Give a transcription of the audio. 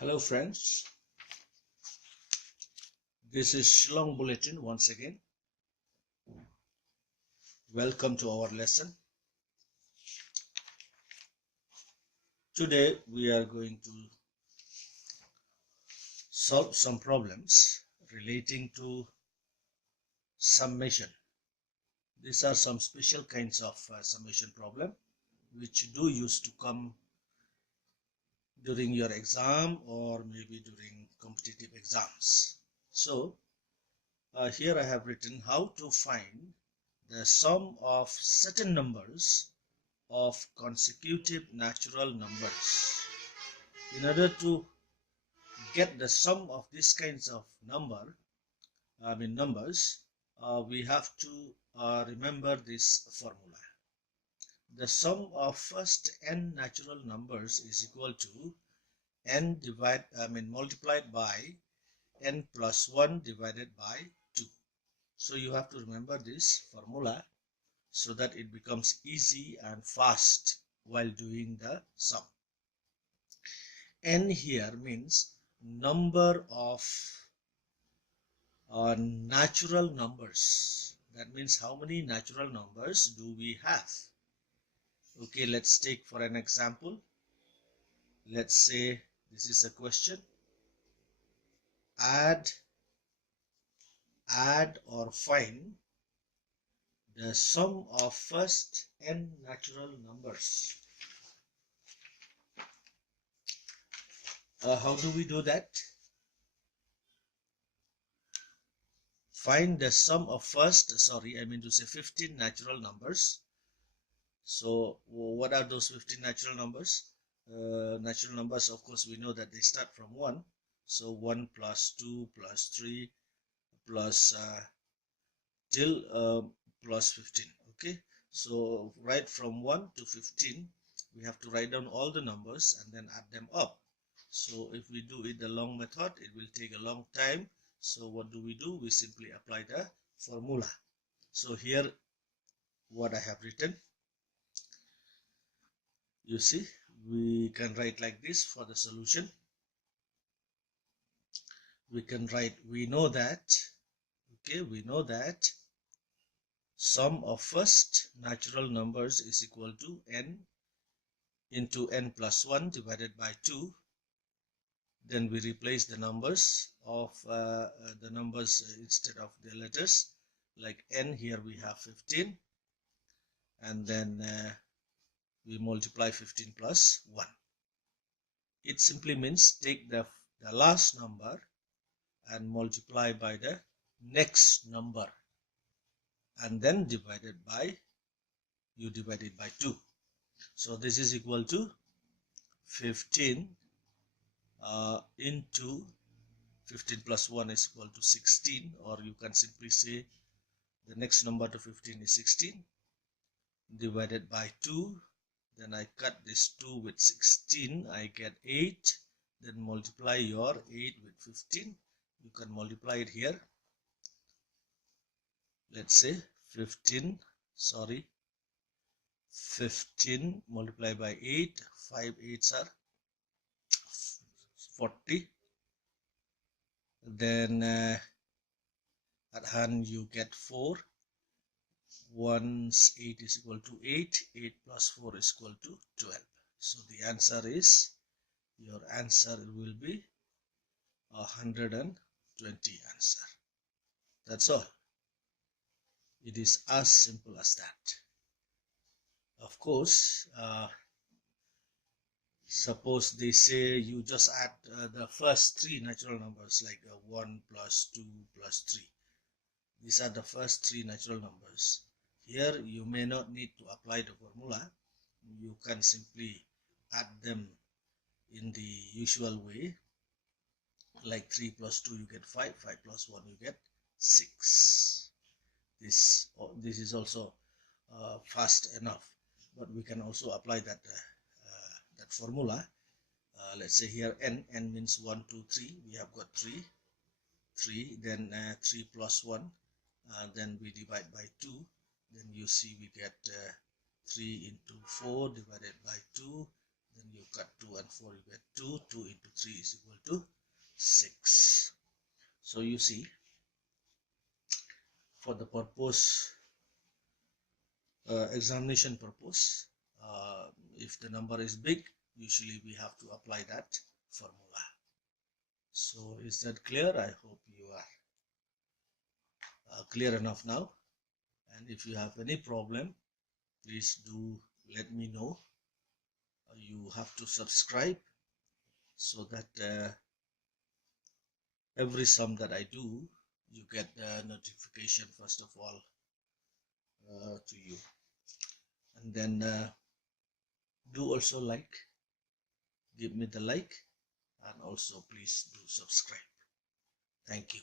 Hello friends, this is Shillong Bulletin once again. Welcome to our lesson. Today we are going to solve some problems relating to summation. These are some special kinds of summation problem which do used to come during your exam or maybe during competitive exams. So here I have written how to find the sum of certain numbers of consecutive natural numbers. In order to get the sum of these kinds of numbers, we have to remember this formula. The sum of first n natural numbers is equal to n multiplied by n plus 1 divided by 2. So you have to remember this formula so that it becomes easy and fast while doing the sum. N here means number of natural numbers. That means how many natural numbers do we have? Okay, let's take for an example. Let's say this is a question. Add or find the sum of first n natural numbers. How do we do that? Find the sum of 15 natural numbers. So what are those 15 natural numbers? Natural numbers, of course, we know that they start from 1. So 1 plus 2 plus 3 plus till plus 15. Okay, so right from 1 to 15 we have to write down all the numbers and then add them up. So if we do it the long method, it will take a long time. So what do? We simply apply the formula. So here what I have written, you see, we can write like this for the solution. We can write, we know that sum of first natural numbers is equal to n into n plus 1 divided by 2. Then we replace the numbers of instead of the letters. Like n, here we have 15, and then we multiply 15 plus 1. It simply means take the last number and multiply by the next number, and then divide it by 2. So this is equal to 15 into 15 plus 1 is equal to 16, or you can simply say the next number to 15 is 16 divided by 2. Then I cut this 2 with 16, I get 8. Then multiply your 8 with 15. You can multiply it here. Let's say 15 multiplied by 8, 5 8s are 40. Then at hand you get 4. 1's 8 is equal to 8. 8 plus 4 is equal to 12. So the answer is, your answer will be 120 answer. That's all. It is as simple as that. Of course, suppose they say you just add the first 3 natural numbers, like 1 plus 2 plus 3. These are the first 3 natural numbers. Here you may not need to apply the formula. You can simply add them in the usual way. Like 3 plus 2 you get 5, 5 plus 1 you get 6. This is also fast enough, but we can also apply that formula. Let's say here n means 1 2 3. We have got 3, then 3 plus 1, then we divide by 2. Then you see we get 3 into 4 divided by 2. then you cut 2 and 4, you get 2. 2 into 3 is equal to 6. So you see, for the purpose, examination purpose, if the number is big, usually we have to apply that formula. So is that clear? I hope you are clear enough now. And if you have any problem, please do let me know. You have to subscribe so that every sum that I do, you get the notification first of all to you. And then do also like, give me the like, and also please do subscribe. Thank you.